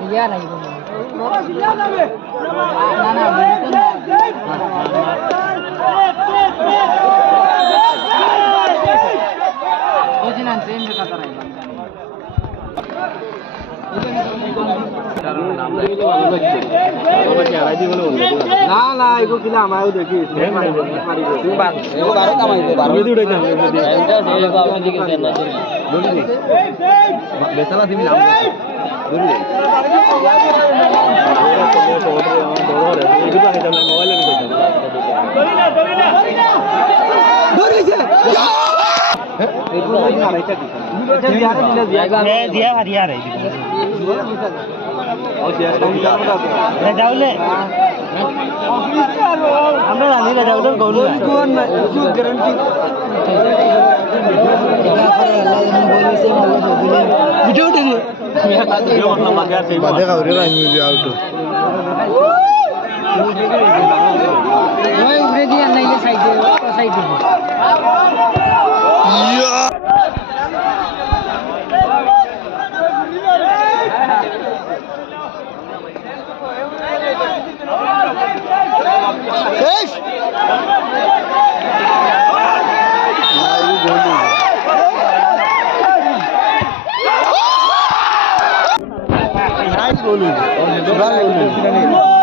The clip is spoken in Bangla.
হারিয়া নাই না না বুঝিনা ট্রেন রে কথা রাই না না এগো কিনা আমায়ও দেখি তুমি বার এগো 12 কামাইবো 12 দি উড়াই যাবে এটা দেলে বাবা দিকে দেন না বলি নি বেতালা দিবি নাম বলি নি মোবাইলে ভিতর ধরি গেছে এগো না আড়াইটা দিছে এটা বিহারে দিলে দিয়া হারিয়া রে যাওলে আমরা জানি না যাওলে গোল না কিছু গ্যারান্টি ভিডিও দেবে বাদে কাউরে রাখি আউট ওই উড়ে দিয়ে নাইলে সাইডে Gol.